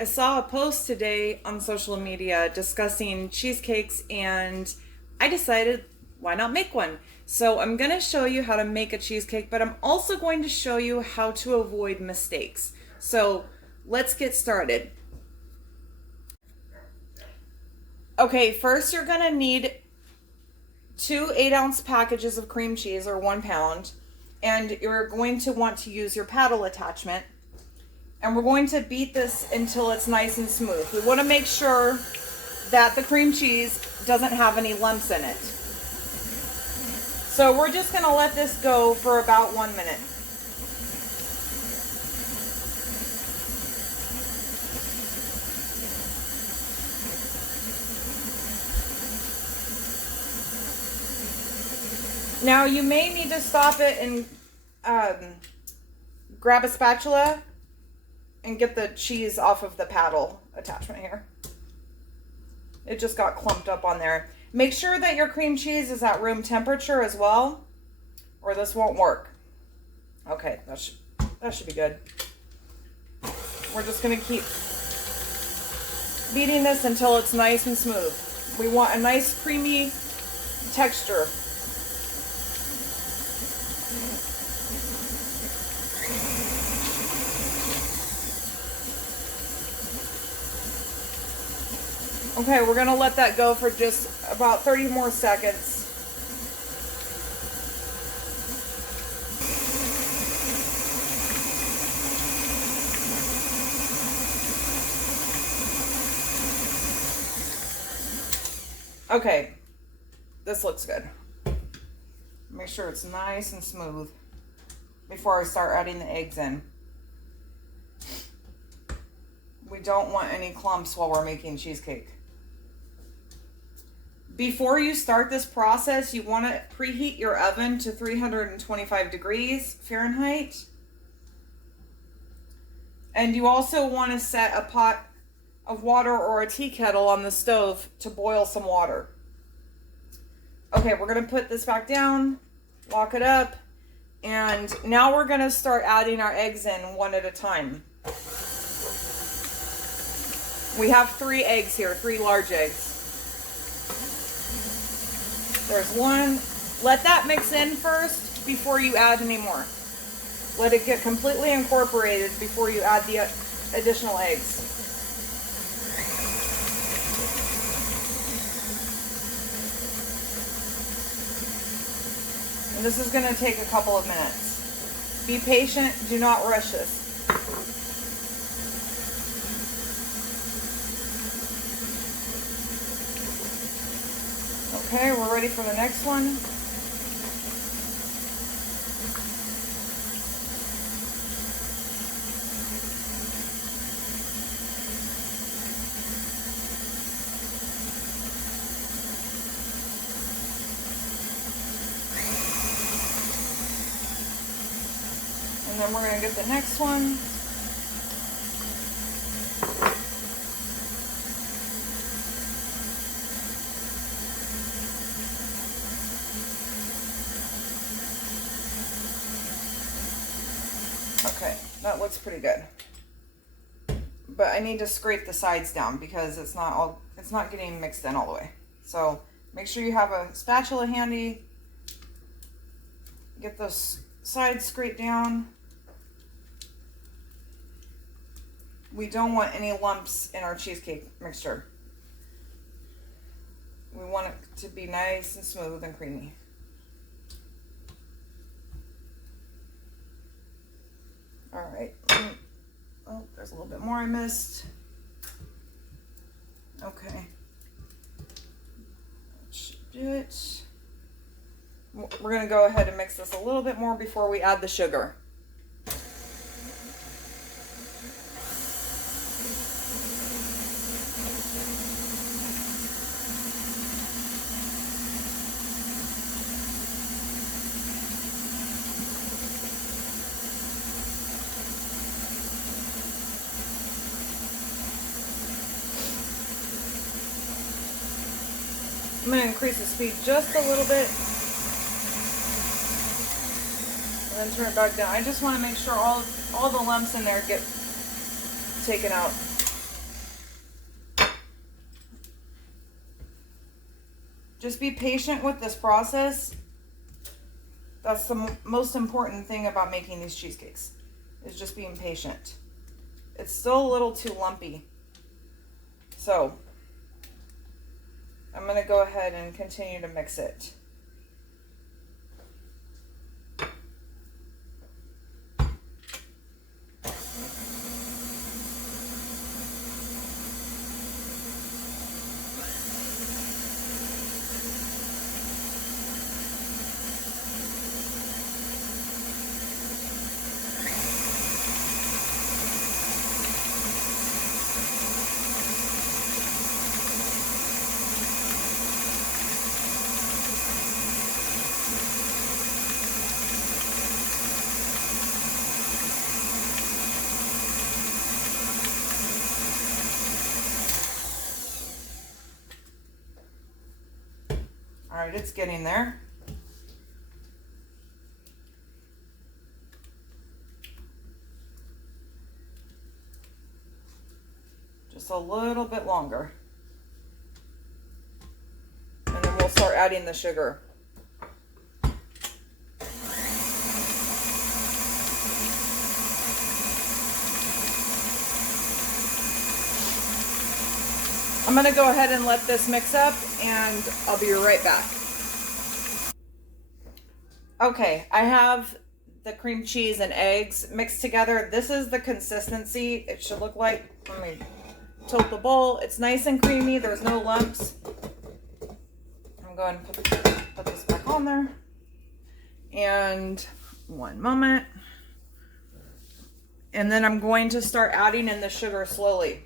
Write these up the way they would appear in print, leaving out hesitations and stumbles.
I saw a post today on social media discussing cheesecakes, and I decided why not make one? So I'm going to show you how to make a cheesecake, but I'm also going to show you how to avoid mistakes. So let's get started. Okay, first you're going to need two 8-ounce packages of cream cheese, or 1 pound, and you're going to want to use your paddle attachment. And we're going to beat this until it's nice and smooth. We want to make sure that the cream cheese doesn't have any lumps in it. So we're just going to let this go for about 1 minute. Now you may need to stop it and grab a spatula and get the cheese off of the paddle attachment here. It just got clumped up on there. Make sure that your cream cheese is at room temperature as well, or this won't work. Okay, that should be good. We're just gonna keep beating this until it's nice and smooth. We want a nice creamy texture. Okay, we're gonna let that go for just about 30 more seconds. Okay, this looks good. Make sure it's nice and smooth before I start adding the eggs in. We don't want any clumps while we're making cheesecake. Before you start this process, you want to preheat your oven to 325 degrees Fahrenheit. And you also want to set a pot of water or a tea kettle on the stove to boil some water. Okay, we're going to put this back down, lock it up, and now we're going to start adding our eggs in one at a time. We have 3 eggs here, 3 large eggs. There's one. Let that mix in first before you add any more. Let it get completely incorporated before you add the additional eggs. And this is going to take a couple of minutes. Be patient. Do not rush this. Okay, we're ready for the next one. And then we're going to get the next one. Okay, that looks pretty good. But I need to scrape the sides down because it's not getting mixed in all the way. So make sure you have a spatula handy. Get those sides scraped down. We don't want any lumps in our cheesecake mixture. We want it to be nice and smooth and creamy. All right. Oh, there's a little bit more I missed. Okay. That should do it. We're going to go ahead and mix this a little bit more before we add the sugar. I'm going to increase the speed just a little bit and then turn it back down. I just want to make sure all the lumps in there get taken out. Just be patient with this process. That's the most important thing about making these cheesecakes, is just being patient. It's still a little too lumpy. So I'm going to go ahead and continue to mix it. All right, it's getting there. Just a little bit longer. And then we'll start adding the sugar. I'm going to go ahead and let this mix up, and I'll be right back. Okay, I have the cream cheese and eggs mixed together. This is the consistency it should look like. Let me tilt the bowl. It's nice and creamy. There's no lumps. I'm going to put this back on there. And one moment. And then I'm going to start adding in the sugar slowly.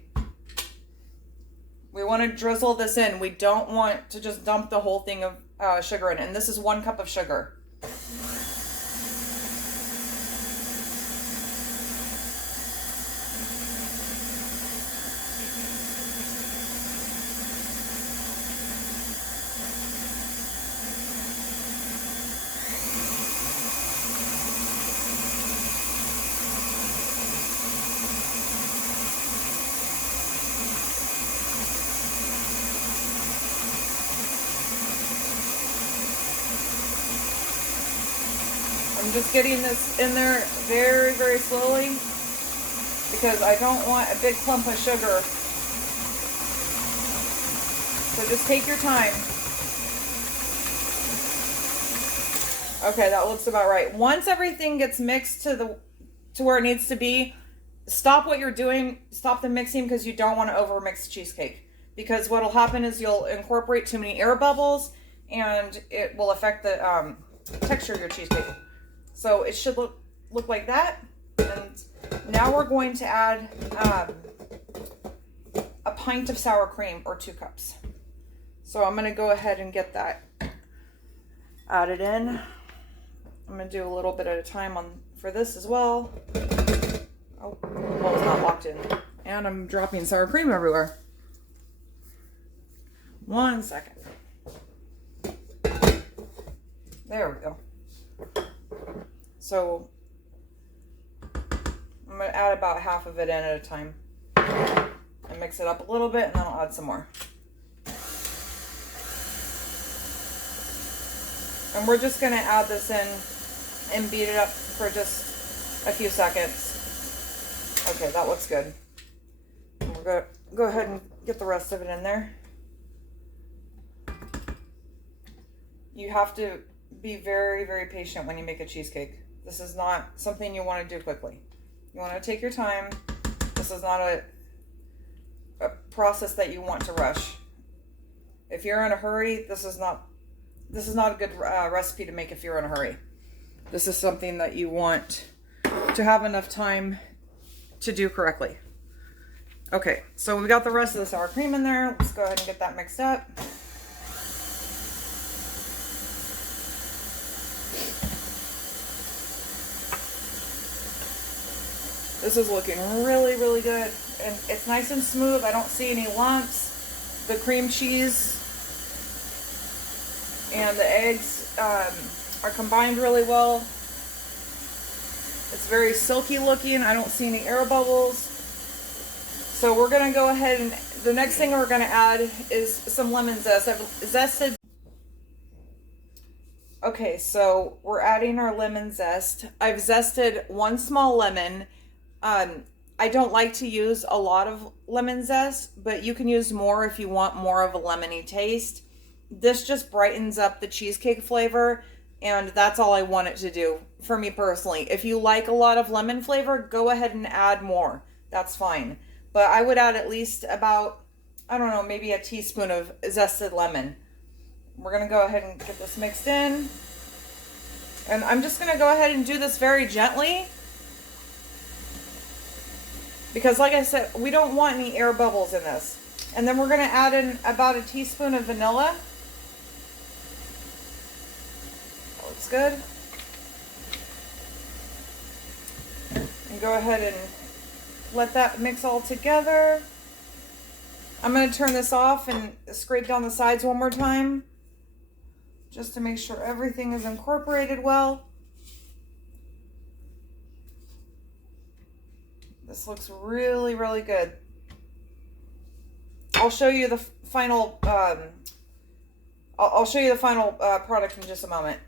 We want to drizzle this in. We don't want to just dump the whole thing of sugar in. And this is 1 cup of sugar. I'm just getting this in there very, very slowly because I don't want a big clump of sugar. So just take your time. Okay, that looks about right. Once everything gets mixed to where it needs to be, stop what you're doing, stop the mixing, because you don't want to over mix cheesecake. Because what'll happen is you'll incorporate too many air bubbles and it will affect the texture of your cheesecake. So it should look like that. And now we're going to add a pint of sour cream, or 2 cups. So I'm going to go ahead and get that added in. I'm going to do a little bit at a time for this as well. Oh, well, it's not locked in. And I'm dropping sour cream everywhere. 1 second. There we go. So I'm going to add about half of it in at a time and mix it up a little bit, and then I'll add some more. And we're just going to add this in and beat it up for just a few seconds. Okay, that looks good. And we're going to go ahead and get the rest of it in there. You have to be very, very patient when you make a cheesecake. This is not something you want to do quickly. You want to take your time. This is not a process that you want to rush. If you're in a hurry, this is not a good recipe to make if you're in a hurry. This is something that you want to have enough time to do correctly. Okay, so we got the rest of the sour cream in there. Let's go ahead and get that mixed up. This is looking really, really good. And it's nice and smooth. I don't see any lumps. The cream cheese and the eggs are combined really well. It's very silky looking. I don't see any air bubbles. So we're going to go ahead and the next thing we're going to add is some lemon zest. I've zested Okay, so we're adding our lemon zest. I've zested one small lemon. I don't like to use a lot of lemon zest, but you can use more if you want more of a lemony taste. This just brightens up the cheesecake flavor, and that's all I want it to do for me personally. If you like a lot of lemon flavor, go ahead and add more. That's fine. But I would add at least about, I don't know, maybe a teaspoon of zested lemon. We're going to go ahead and get this mixed in. And I'm just going to go ahead and do this very gently. Because like I said, we don't want any air bubbles in this. And then we're going to add in about a teaspoon of vanilla. That looks good. And go ahead and let that mix all together. I'm going to turn this off and scrape down the sides one more time, just to make sure everything is incorporated well. This looks really, really good. I'll show you the final. I'll show you the final product in just a moment.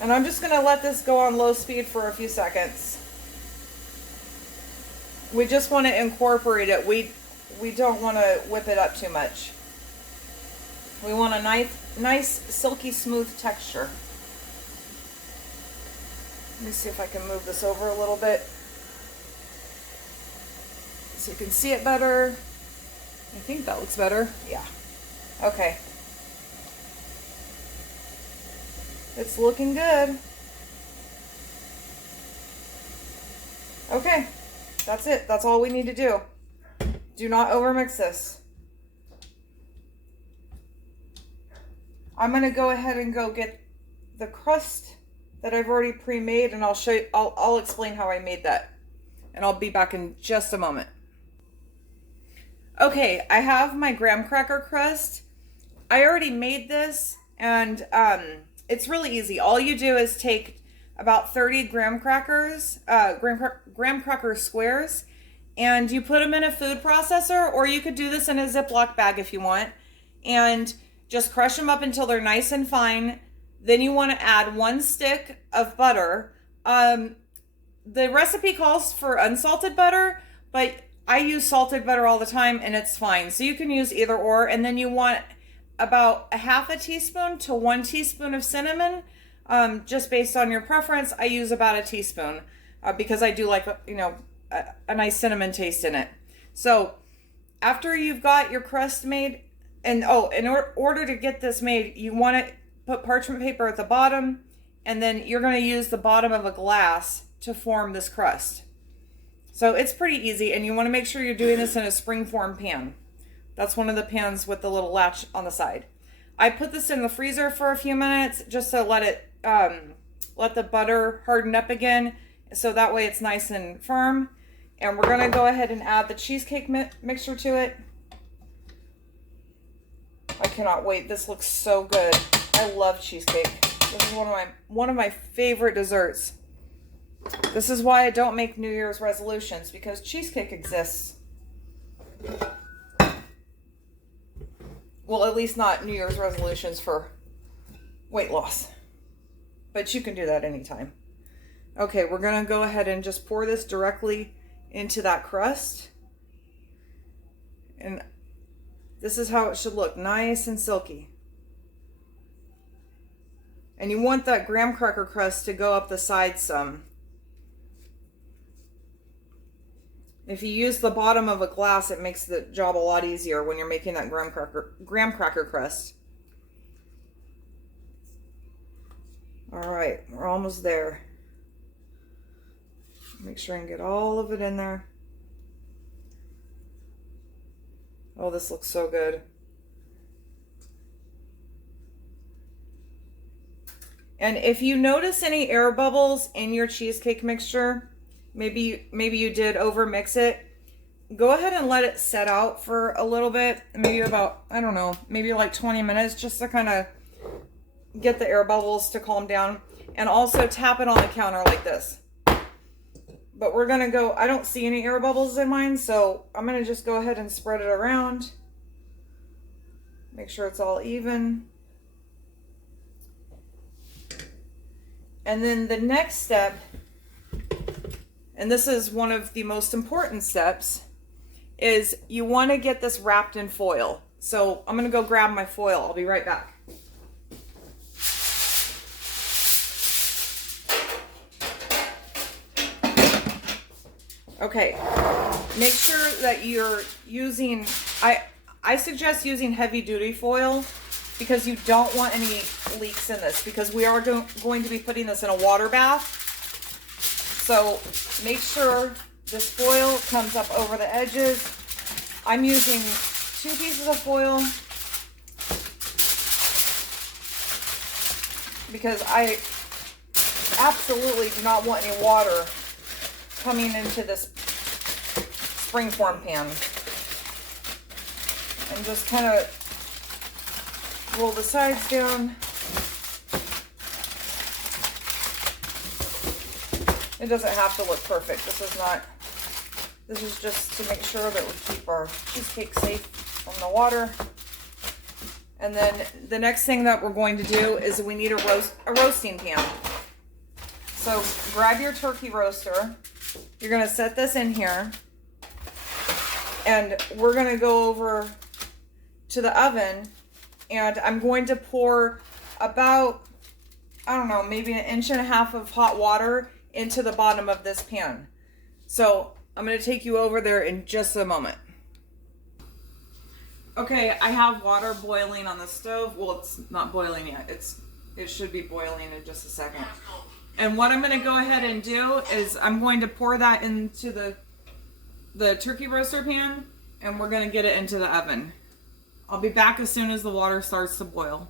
And I'm just going to let this go on low speed for a few seconds. We just want to incorporate it. We don't want to whip it up too much. We want a nice silky smooth texture. Let me see if I can move this over a little bit so you can see it better. I think that looks better. Yeah. Okay. It's looking good. Okay. That's it. That's all we need to do. Do not overmix this. I'm going to go ahead and go get the crust that I've already pre-made, and I'll show you, I'll explain how I made that. And I'll be back in just a moment. Okay, I have my graham cracker crust. I already made this, and it's really easy. All you do is take about 30 graham crackers, graham cracker squares, and you put them in a food processor, or you could do this in a Ziploc bag if you want, and just crush them up until they're nice and fine. Then you want to add 1 stick of butter. The recipe calls for unsalted butter, but I use salted butter all the time and it's fine. So you can use either or. And then you want about a half a teaspoon to 1 teaspoon of cinnamon. Just based on your preference, I use about a teaspoon because I do like, a nice cinnamon taste in it. So after you've got your crust made, and in order to get this made, you want to put parchment paper at the bottom, and then you're going to use the bottom of a glass to form this crust. So it's pretty easy, and you want to make sure you're doing this in a springform pan. That's one of the pans with the little latch on the side. I put this in the freezer for a few minutes just to let it let the butter harden up again, so that way it's nice and firm. And we're going to go ahead and add the cheesecake mixture to it. I cannot wait. This looks so good. I love cheesecake. This is one of my favorite desserts. This is why I don't make New Year's resolutions, because cheesecake exists. Well, at least not New Year's resolutions for weight loss. But you can do that anytime. Okay, we're going to go ahead and just pour this directly into that crust. And this is how it should look, nice and silky. And you want that graham cracker crust to go up the side some. If you use the bottom of a glass, it makes the job a lot easier when you're making that graham cracker crust. All right, we're almost there. Make sure I can get all of it in there. Oh, this looks so good. And if you notice any air bubbles in your cheesecake mixture, maybe you did overmix it, go ahead and let it set out for a little bit, maybe about, I don't know, maybe like 20 minutes, just to kind of get the air bubbles to calm down. And also tap it on the counter like this. But we're going to go, I don't see any air bubbles in mine, so I'm going to just go ahead and spread it around. Make sure it's all even. And then the next step, and this is one of the most important steps, is you want to get this wrapped in foil. So I'm going to go grab my foil. I'll be right back. Okay, make sure that you're using, I suggest using heavy duty foil because you don't want any leaks in this, because we are going to be putting this in a water bath. So make sure this foil comes up over the edges. I'm using 2 pieces of foil because I absolutely do not want any water coming into this springform pan. And just kind of roll the sides down. It doesn't have to look perfect. This is just to make sure that we keep our cheesecake safe from the water. And then the next thing that we're going to do is we need a roasting pan. So grab your turkey roaster. You're going to set this in here. And we're going to go over to the oven, and I'm going to pour about, I don't know, maybe 1.5 inches of hot water into the bottom of this pan. So I'm going to take you over there in just a moment. Okay, I have water boiling on the stove. Well, it's not boiling yet. It should be boiling in just a second. And what I'm going to go ahead and do is I'm going to pour that into the turkey roaster pan, and we're going to get it into the oven. I'll be back as soon as the water starts to boil.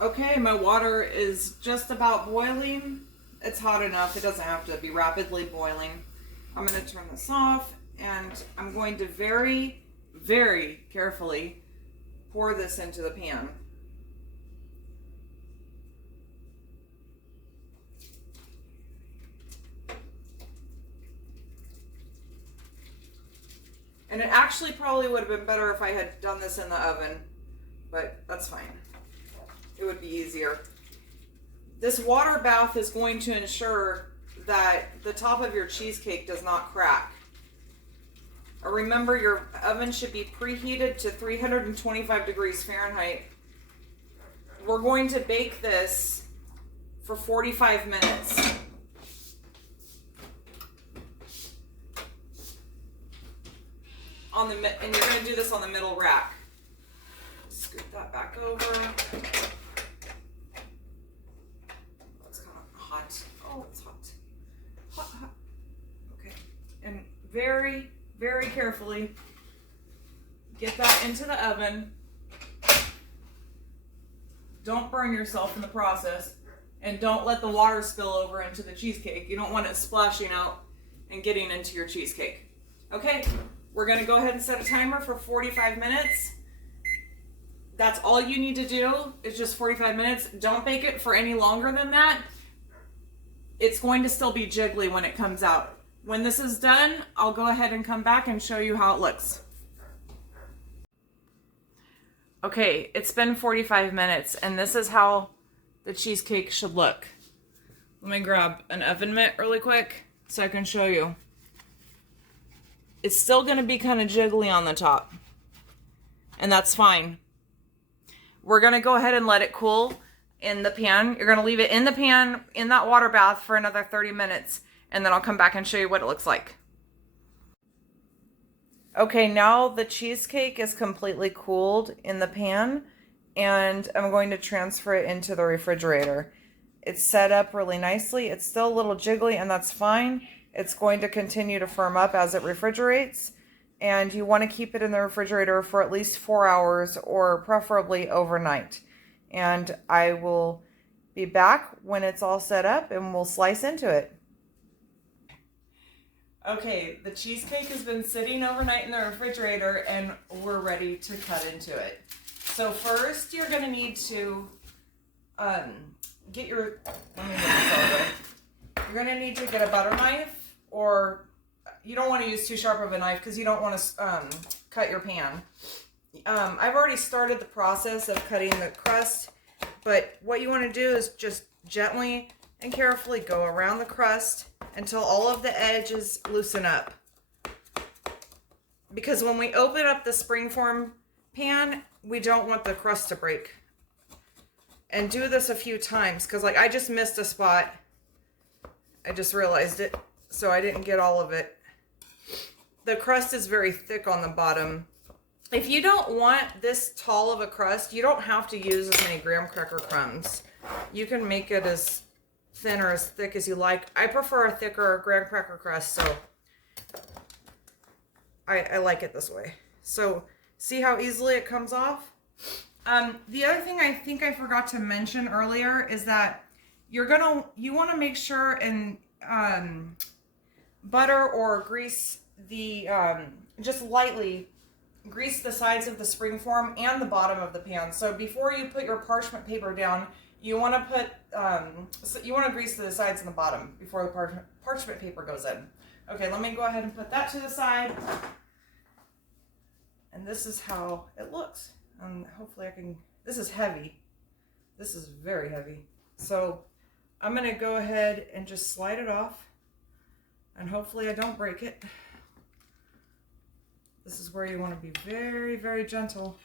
Okay, my water is just about boiling. It's hot enough. It doesn't have to be rapidly boiling. I'm going to turn this off, and I'm going to very, very carefully pour this into the pan. And it actually probably would have been better if I had done this in the oven, but that's fine. It would be easier. This water bath is going to ensure that the top of your cheesecake does not crack. Remember, your oven should be preheated to 325 degrees Fahrenheit. We're going to bake this for 45 minutes. And you're going to do this on the middle rack. Scoot that back over. It's kind of hot. Oh, it's hot. Hot, hot. Okay. And very, very carefully get that into the oven. Don't burn yourself in the process. And don't let the water spill over into the cheesecake. You don't want it splashing out and getting into your cheesecake. Okay? We're going to go ahead and set a timer for 45 minutes. That's all you need to do is just 45 minutes. Don't bake it for any longer than that. It's going to still be jiggly when it comes out. When this is done, I'll go ahead and come back and show you how it looks. Okay, it's been 45 minutes, and this is how the cheesecake should look. Let me grab an oven mitt really quick so I can show you. It's still going to be kind of jiggly on the top, and that's fine. We're going to go ahead and let it cool in the pan. You're going to leave it in the pan in that water bath for another 30 minutes, and then I'll come back and show you what it looks like. Okay, now the cheesecake is completely cooled in the pan, and I'm going to transfer it into the refrigerator. It's set up really nicely. It's still a little jiggly, and that's fine. It's going to continue to firm up as it refrigerates, and you want to keep it in the refrigerator for at least 4 hours or preferably overnight. And I will be back when it's all set up and we'll slice into it. Okay, the cheesecake has been sitting overnight in the refrigerator and we're ready to cut into it. So first you're going to need to get your, let me get this out of the way. You're going to need to get a butter knife, or you don't want to use too sharp of a knife because you don't want to cut your pan. I've already started the process of cutting the crust, but what you want to do is just gently and carefully go around the crust until all of the edges loosen up. Because when we open up the springform pan, we don't want the crust to break. And do this a few times, because like I just missed a spot. I just realized it, so I didn't get all of it. The crust is very thick on the bottom. If you don't want this tall of a crust, you don't have to use as many graham cracker crumbs. You can make it as thin or as thick as you like. I prefer a thicker graham cracker crust, so I like it this way. So see how easily it comes off? The other thing I think I forgot to mention earlier is that you want to make sure and butter or grease the, just lightly grease the sides of the springform and the bottom of the pan. So before you put your parchment paper down, you want to grease the sides and the bottom before the parchment paper goes in. Okay, let me go ahead and put that to the side. And this is how it looks. Hopefully I can, this is heavy. This is very heavy. So I'm going to go ahead and just slide it off. And hopefully I don't break it. This is where you want to be very, very gentle.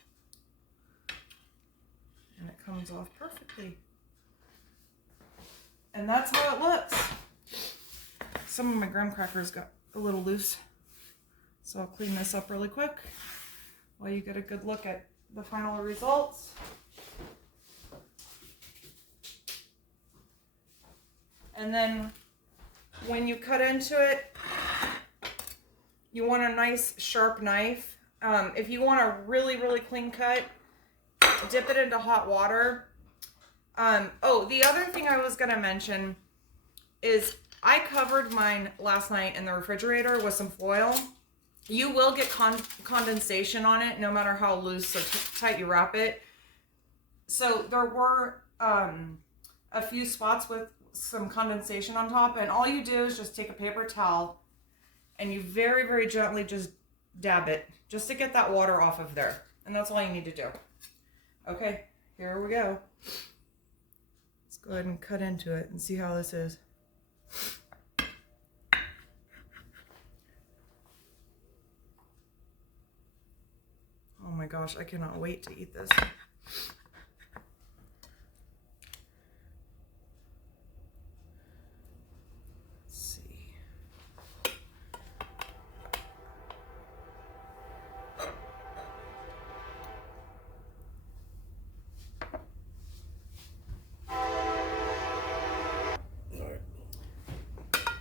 And it comes off perfectly. And that's how it looks. Some of my graham crackers got a little loose. So I'll clean this up really quick while you get a good look at the final results. And then when you cut into it, you want a nice sharp knife. If you want a really, really clean cut, dip it into hot water. Oh, the other thing I was gonna mention is I covered mine last night in the refrigerator with some foil. You will get condensation on it no matter how loose or tight you wrap it. So there were a few spots with some condensation on top, and all you do is just take a paper towel and you very, very gently just dab it just to get that water off of there. And that's all you need to do. Okay, here we go. Let's go ahead and cut into it and see how this is. Oh my gosh, I cannot wait to eat this. Let's see.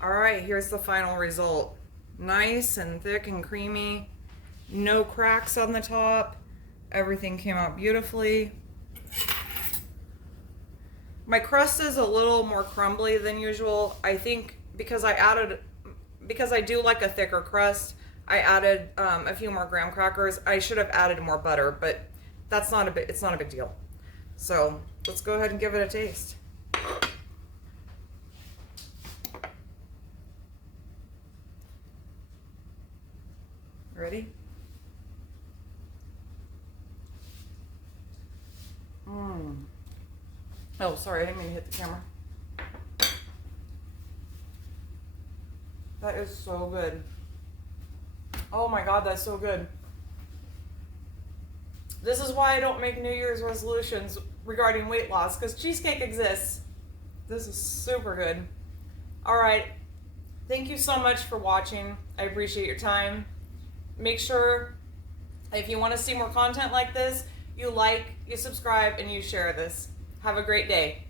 All right, here's the final result. Nice and thick and creamy. No cracks on the top. Everything came out beautifully. My crust is a little more crumbly than usual. I think because I do like a thicker crust, I added a few more graham crackers. I should have added more butter, but it's not a big deal. So let's go ahead and give it a taste. Ready? Oh, sorry, I didn't mean to hit the camera. That is so good. Oh my God, that's so good. This is why I don't make New Year's resolutions regarding weight loss, because cheesecake exists. This is super good. All right, thank you so much for watching. I appreciate your time. Make sure, if you want to see more content like this, you like, you subscribe, and you share this. Have a great day.